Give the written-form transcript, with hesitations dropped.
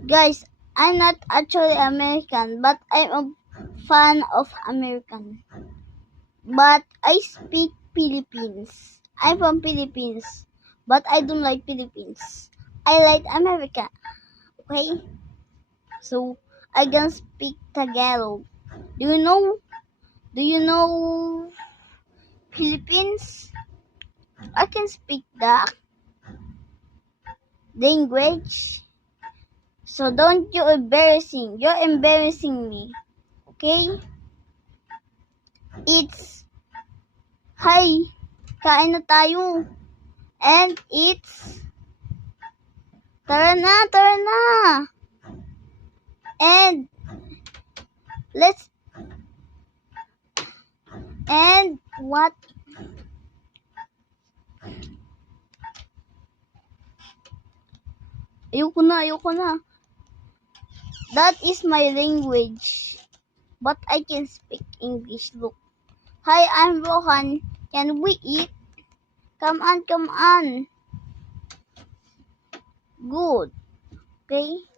Guys, I'm not actually American, but I'm a fan of American. But I speak Philippines. I'm from Philippines, but I don't like Philippines. I like America. Okay? So I can speak Tagalog. Do you know? Do you know Philippines? I can speak the language. So don't you embarrassing. You're embarrassing me. Okay? It's hi. Kain na tayo. And it's tara na. And let's and what ayoko na. That is my language. But I can speak English. Look. Hi, I'm Rohan. Can we eat? Come on. Good. Okay?